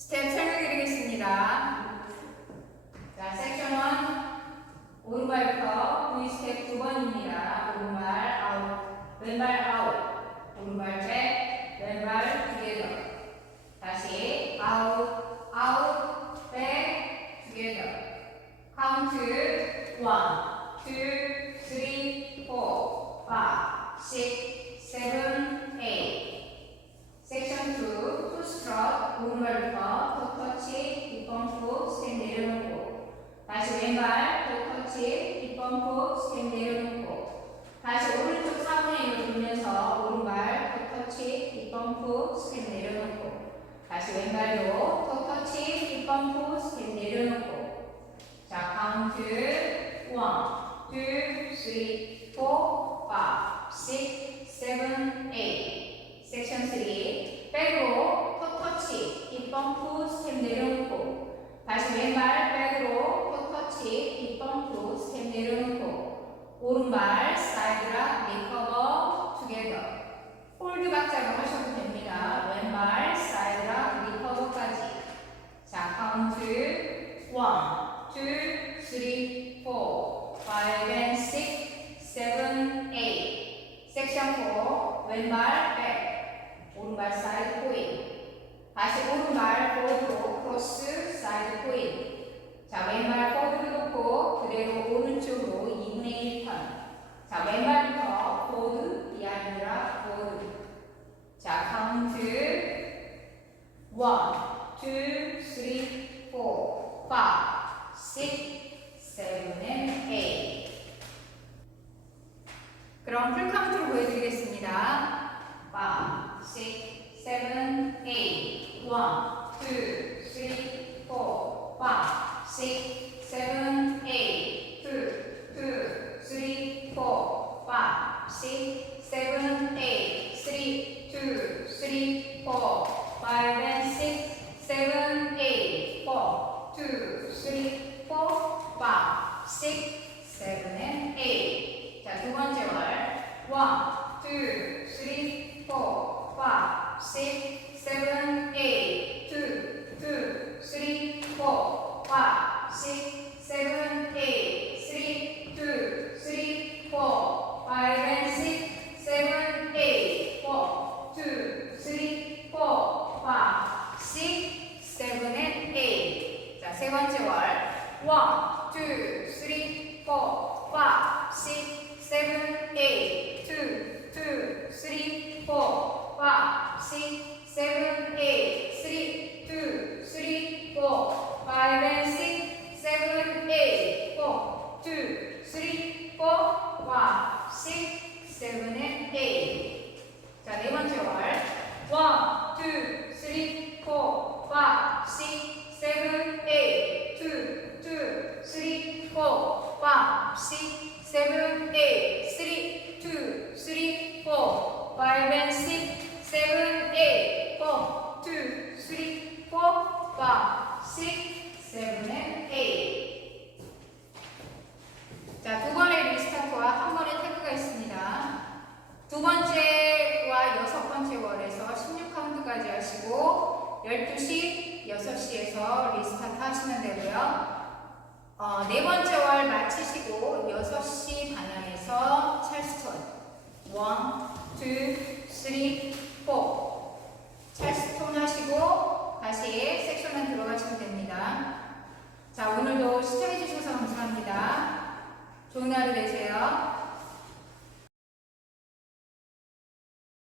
스텝 설명드리겠습니다. 자, 섹션 1 오른발부터 V 스텝 9번입니다. 오른발 아웃, 왼발 아웃, 오른발 백, 왼발 투게더. 다시 아웃, 아웃, 백, 투게더. 카운트 1, 2, 3, 4, 5, 6, 7, 8. 섹션 2, 투 스트럭, 오른발부터 토 터치, 뒷범프, 스텝 내려놓고. 다시 왼발 토 터치, 뒷범프, 스텝 내려놓고. 다시 오른쪽 4분의 1로 돌면서 오른발 토 터치, 뒷범프, 스텝 내려놓고. 다시 왼발도 토 터치, 뒷범프, 스텝 내려놓고. 자, 카운트 1, 2, 3, 4, 5, 6, 7, 8. 섹션 3, 백으로 토 터치, 뒷범프, 스텝 내려놓고. 다시 왼발 백으로 토 터치, 뒷범프, 스텝 내려놓고. 오른발 사이드락, 리커버, 투게더. 홀드 박자로 하셔도 됩니다. 왼발 사이드락, 리커버까지. 자, 카운트 1, 2, 3, 4, 5 and 6, 7, 8. 섹션 4, 왼발 백. 오른발 사이드 코인. 다시 오른발 포워드로 크로스 사이드 코인. 자, 왼발 포워드를 놓고 그대로 오른쪽으로 2분의 1 턴. 자, 왼발부터 포워드, 비하인드라 포워드. 자, 카운트 1, 2, 3, 4, 5, 6, 7, and 8. 그럼 풀카운트로 보여드리겠습니다. 5, 6, 7, 8. 1, 2, 3, 4, 5, 6, 7, 8. 2, 3, 4, 5, 6, 7, 8. 3, 2, 3, 4, 5 and 6, 7, 8. 4, 2, 3, 4, 5, 6, 7, and 8. 자, 두 번째 월. 1, 2, 3, 4, 5, 6, 7, 8. 2, 3, 4, 5, 6, 7, 8. 3, 2, 3, 4, 5 and 6, 7, 8. 4, 2, 3, 4, 5, 6, 7, and 8. 자, 세 번째 월. 1, 2, 3, 4, 5, 6, 7, 8. 2, 3, 4, 5, 6, 7, 8. 3, 2, 3, 4, 5 and 6, 7, 8. 4, 2, 3, 4, 5, 6, 7, and 8. 자, 네 번째 월. 1, 2, 3, 4, 5, 6, 7, 8. 2, 2, 3, 4, 5, 6, 7, 8. 3, 2, 3, 4, 5 and 6, 7, 8. 4, 2, 3, 4, 5, 6, 7, and 8. 자, 두 번의 리스타트와 한 번의 태그가 있습니다. 두 번째와 여섯 번째 월에서 16카운트까지 하시고 12시, 6시에서 리스타트 하시면 되고요. 네 번째 월 마치시고 6시 방향에서 찰스톤 1, 2, 3, 4 찰스톤 하시고 다시 섹션만 들어가시면 됩니다.